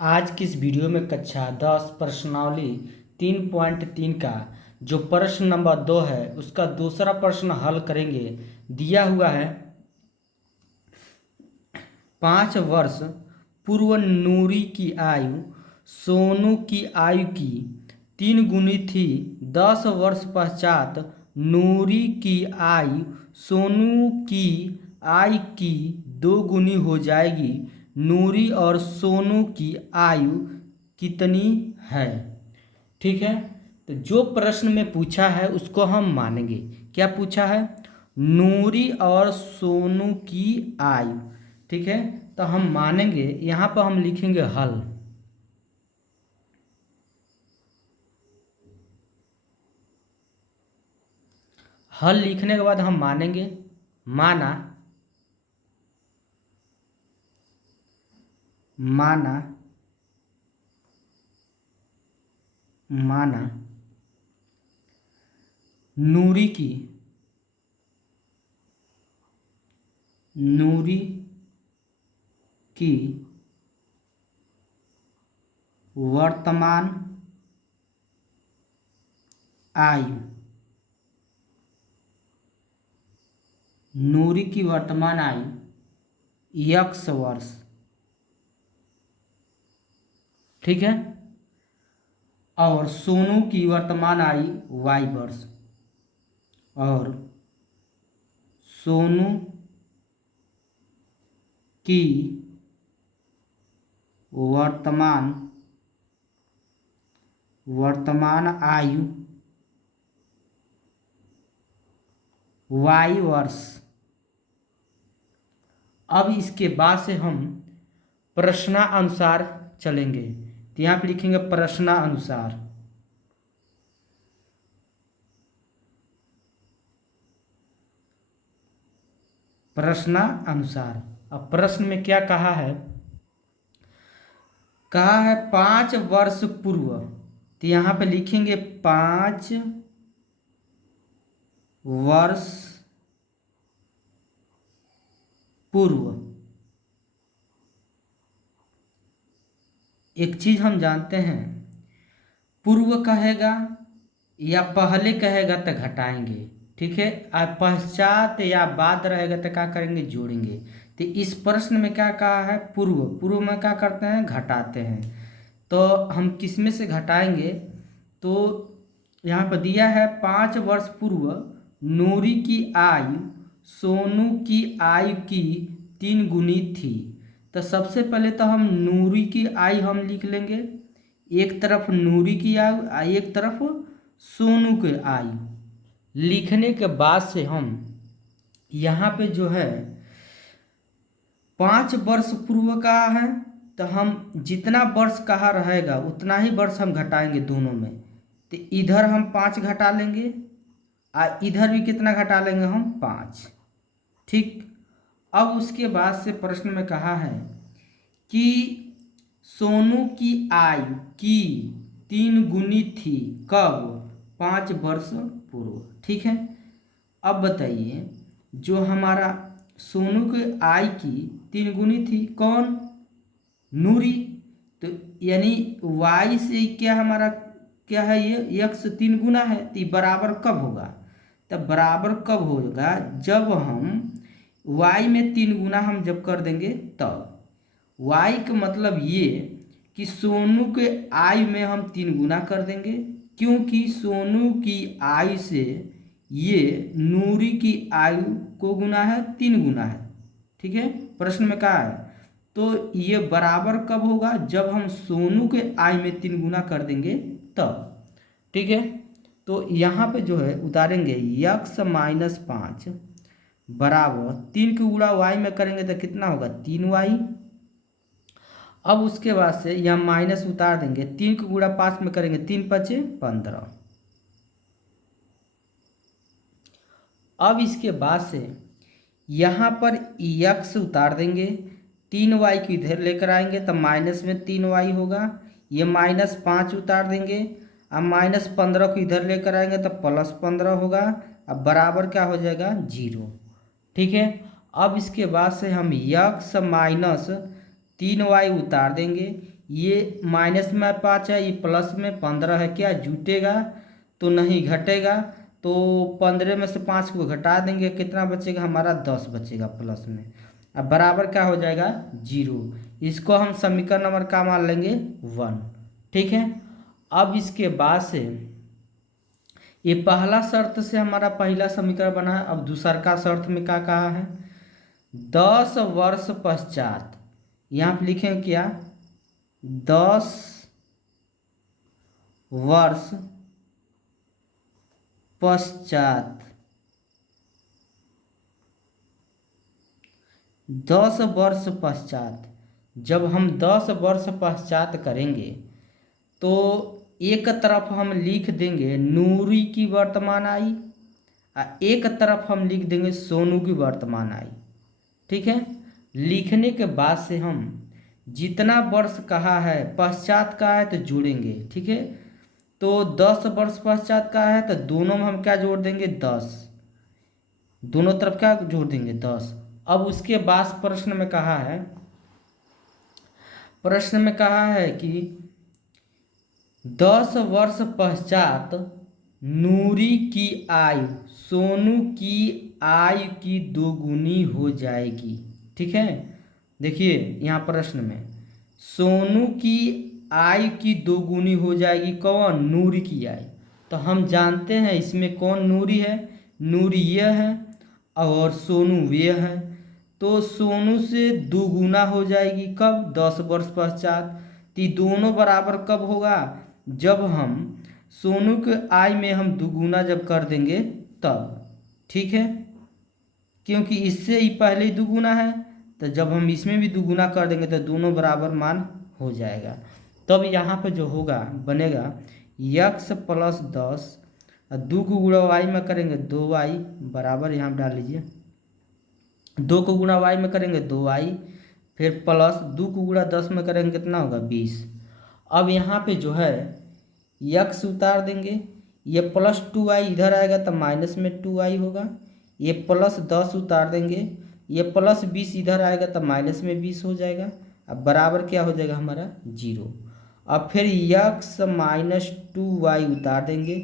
आज की इस वीडियो में कक्षा 10 प्रश्नावली 3.3 का जो प्रश्न नंबर 2 है उसका दूसरा प्रश्न हल करेंगे। दिया हुआ है 5 वर्ष पूर्व नूरी की आयु सोनू की आयु की 3 गुनी थी। 10 वर्ष पश्चात नूरी की आयु सोनू की आयु की 2 गुनी हो जाएगी। नूरी और सोनू की आयु कितनी है? ठीक है, तो जो प्रश्न में पूछा है उसको हम मानेंगे। क्या पूछा है? नूरी और सोनू की आयु। ठीक है, तो हम मानेंगे। यहाँ पर हम लिखेंगे हल। हल लिखने के बाद हम मानेंगे। माना माना माना नूरी की वर्तमान आयु नूरी की वर्तमान आयु x वर्ष। ठीक है, और सोनू की वर्तमान आयु y वर्ष। और सोनू की वर्तमान आयु y वर्ष। अब इसके बाद से हम प्रश्नानुसार चलेंगे। तो यहाँ पे लिखेंगे प्रश्नानुसार। प्रश्नानुसार अब प्रश्न में क्या कहा है? कहा है 5 वर्ष पूर्व। तो यहाँ पे लिखेंगे 5 वर्ष पूर्व। एक चीज हम जानते हैं, पूर्व कहेगा या पहले कहेगा तो घटाएंगे। ठीक है, और पश्चात या बाद रहेगा तो क्या करेंगे? जोड़ेंगे। तो इस प्रश्न में क्या कहा है? पूर्व में क्या करते हैं? घटाते हैं। तो हम किस में से घटाएंगे? तो यहाँ पर दिया है 5 वर्ष पूर्व नूरी की आयु सोनू की आयु की 3 गुनी थी। तो सबसे पहले तो हम नूरी की आयु हम लिख लेंगे। एक तरफ नूरी की आयु, एक तरफ सोनू की आयु। लिखने के बाद से हम यहाँ पे जो है 5 वर्ष पूर्व का है, तो हम जितना वर्ष कहा रहेगा उतना ही वर्ष हम घटाएंगे दोनों में। तो इधर हम 5 घटा लेंगे और इधर भी कितना घटा लेंगे? हम 5। ठीक, अब उसके बाद से प्रश्न में कहा है कि सोनू की आयु की 3 गुनी थी। कब? 5 वर्ष पूर्व। ठीक है, अब बताइए जो हमारा सोनू की आयु की 3 गुनी थी कौन? नूरी। तो यानी y से क्या हमारा क्या है? ये x 3 गुना है। तो बराबर कब होगा? तब बराबर कब होगा? जब हम y में 3 गुना हम जब कर देंगे तब। y का मतलब ये कि सोनू के आयु में हम 3 गुना कर देंगे, क्योंकि सोनू की आयु से ये नूरी की आयु को गुना है, 3 गुना है। ठीक है, प्रश्न में कहा है। तो ये बराबर कब होगा? जब हम सोनू के आयु में 3 गुना कर देंगे तब। ठीक है, तो यहाँ पे जो है उतारेंगे x माइनस 5 बराबर 3 के गुणा y में करेंगे तो कितना होगा? 3y। अब उसके बाद से यहाँ माइनस उतार देंगे। 3 के गुणा 5 में करेंगे 3 पचे 15। अब इसके बाद से यहाँ पर x उतार देंगे। 3y को इधर लेकर आएंगे तो माइनस में 3y होगा। ये माइनस 5 उतार देंगे। अब माइनस 15 को इधर लेकर आएंगे तो प्लस 15 होगा। अब बराबर क्या हो जाएगा? 0। ठीक है, अब इसके बाद से हम x माइनस 3y उतार देंगे। ये माइनस में 5 है, ये प्लस में 15 है, क्या जुटेगा? तो नहीं, घटेगा। तो 15 में से 5 को घटा देंगे, कितना बचेगा हमारा? 10 बचेगा प्लस में। अब बराबर क्या हो जाएगा? 0। इसको हम समीकरण नंबर का मान लेंगे 1। ठीक है। अब इसके बाद से ये पहला शर्त से हमारा पहला समीकरण बना है। अब दूसरा का शर्त में क्या कहा है? 10 वर्ष पश्चात, यहाँ पे लिखें क्या? 10 वर्ष पश्चात, 10 वर्ष पश्चात, जब हम 10 वर्ष पश्चात करेंगे तो एक तरफ हम लिख देंगे नूरी की वर्तमान आयु, एक तरफ हम लिख देंगे सोनू की वर्तमान आयु। ठीक है। लिखने के बाद से हम जितना वर्ष कहा है पश्चात का है तो जोड़ेंगे। ठीक है। तो 10 वर्ष पश्चात का है तो दोनों में हम क्या जोड़ देंगे? 10। दोनों तरफ क्या जोड़ देंगे? 10। अब उसके बाद प्रश्न में कहा है, प्रश्न में कहा है कि 10 वर्ष पश्चात नूरी की आयु सोनू की आयु की दोगुनी हो जाएगी। ठीक है। देखिए यहाँ प्रश्न में सोनू की आयु की दोगुनी हो जाएगी, कौन? नूरी की आयु। तो हम जानते हैं इसमें कौन नूरी है? नूरी यह है और सोनू यह है। तो सोनू से दोगुना हो जाएगी, कब? 10 वर्ष पश्चात। तो दोनों बराबर कब होगा? जब हम सोनू के आयु में हम दोगुना जब कर देंगे तब। ठीक है। क्योंकि इससे ही पहले ही दुगुना है, तो जब हम इसमें भी दुगुना कर देंगे तो दोनों बराबर मान हो जाएगा। तब यहाँ पे जो होगा बनेगा x प्लस 10 और 2 को गुणा y में करेंगे 2y बराबर, यहाँ पे डाल लीजिए 2 को गुणा y में करेंगे 2y, फिर प्लस 2 को गुणा 10 में करेंगे कितना होगा? 20। अब यहाँ पे जो है x उतार देंगे, ये प्लस 2y इधर आएगा तो माइनस में 2y होगा। ये प्लस 10 उतार देंगे, ये प्लस 20 इधर आएगा तो माइनस में 20 हो जाएगा। अब बराबर क्या हो जाएगा हमारा? 0। अब फिर x माइनस 2y उतार देंगे,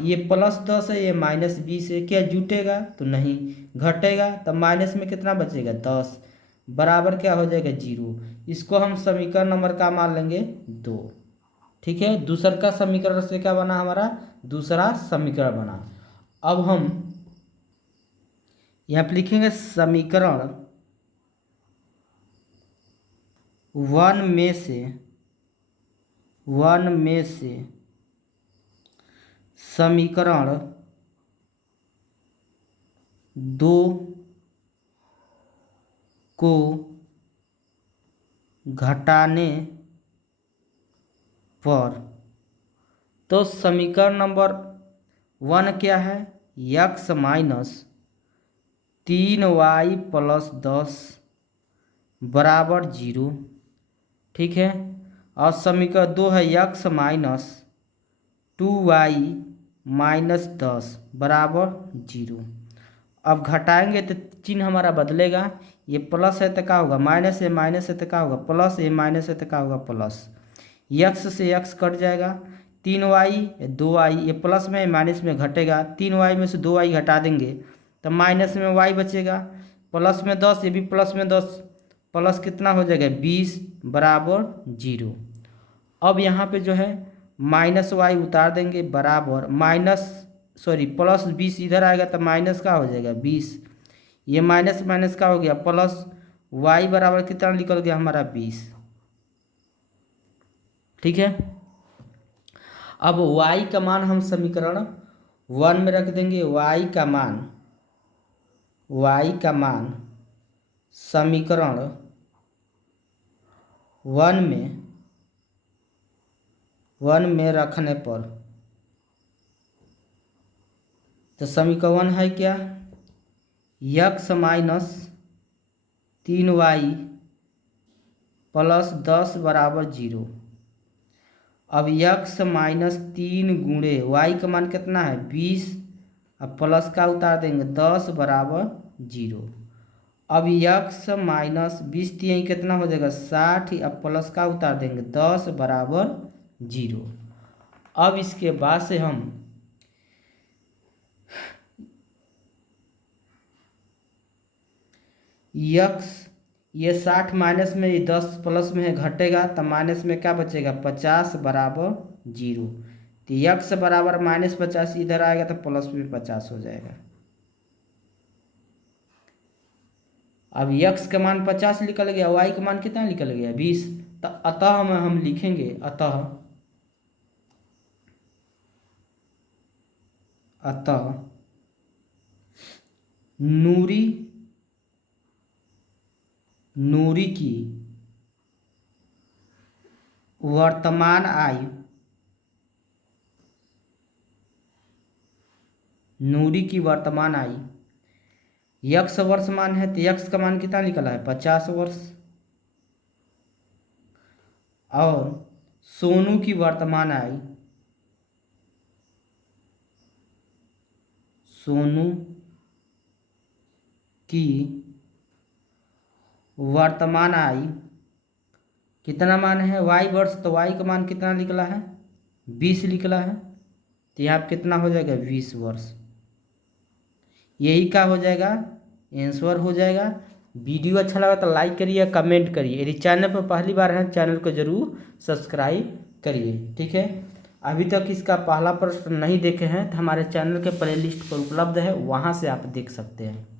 ये प्लस 10 है, ये माइनस 20 है, क्या जुटेगा? तो नहीं, घटेगा। तो माइनस में कितना बचेगा? 10। बराबर क्या हो जाएगा? 0। इसको हम समीकरण नंबर का मान लेंगे 2। ठीक है। दूसरा का समीकरण से क्या बना हमारा? दूसरा समीकरण बना। अब हम यहाँ पे लिखेंगे समीकरण 1 में से समीकरण 2 को घटाने पर। तो समीकरण नंबर 1 क्या है? x माइनस 3y प्लस 10 बराबर 0। ठीक है। और समीकरण 2 है x माइनस 2y माइनस 10 बराबर 0। अब घटाएंगे तो चिन्ह हमारा बदलेगा, ये प्लस है तो क्या होगा? माइनस है, माइनस है तो क्या होगा? प्लस है, माइनस है तो क्या होगा? प्लस। x से x कट जाएगा, 3y 2y, ये प्लस में माइनस में घटेगा, 3y में से 2y घटा देंगे तो माइनस में y बचेगा, प्लस में 10, ये भी प्लस में 10, प्लस कितना हो जाएगा? 20 बराबर 0। अब यहाँ पे जो है माइनस y उतार देंगे बराबर प्लस 20 इधर आएगा तो माइनस का हो जाएगा 20, ये माइनस माइनस का हो गया प्लस, y बराबर कितना निकल गया हमारा? 20। ठीक है। अब y का मान हम समीकरण 1 में रख देंगे, y का मान समीकरण 1 में रखने पर, तो समीकरण है क्या? x माइनस 3y प्लस 10 बराबर 0। अब x माइनस 3 गुणे y का मान कितना है? 20, अब प्लस का उतार देंगे 10 बराबर 0। अब यक्स माइनस 20 तो यही कितना हो जाएगा 60, अब प्लस का उतार देंगे 10 बराबर 0। अब इसके बाद से हम यक्स ये 60 माइनस में, ये 10 प्लस में है घटेगा, तो माइनस में क्या बचेगा 50 बराबर 0। तो यक्स बराबर -50 इधर आएगा तो प्लस में 50 हो जाएगा। अब यक्स का मान 50 निकल गया, वाई का मान कितना निकल गया 20। तो अतः हम लिखेंगे अतः नूरी की वर्तमान आयु, नूरी की वर्तमान आयु यक्स वर्ष मान है, तो यक्स का मान कितना निकला है 50 वर्ष। और सोनू की वर्तमान आयु, सोनू की वर्तमान आयु कितना मान है वाई वर्ष, तो वाई का मान कितना निकला है 20 निकला है। तो यहाँ कितना हो जाएगा 20 वर्ष। यही का हो जाएगा आंसर हो जाएगा। वीडियो अच्छा लगा तो लाइक करिए, कमेंट करिए। यदि चैनल पर पहली बार है चैनल को जरूर सब्सक्राइब करिए। ठीक है, अभी तक इसका पहला प्रश्न नहीं देखे हैं तो हमारे चैनल के प्लेलिस्ट पर उपलब्ध है, वहाँ से आप देख सकते हैं।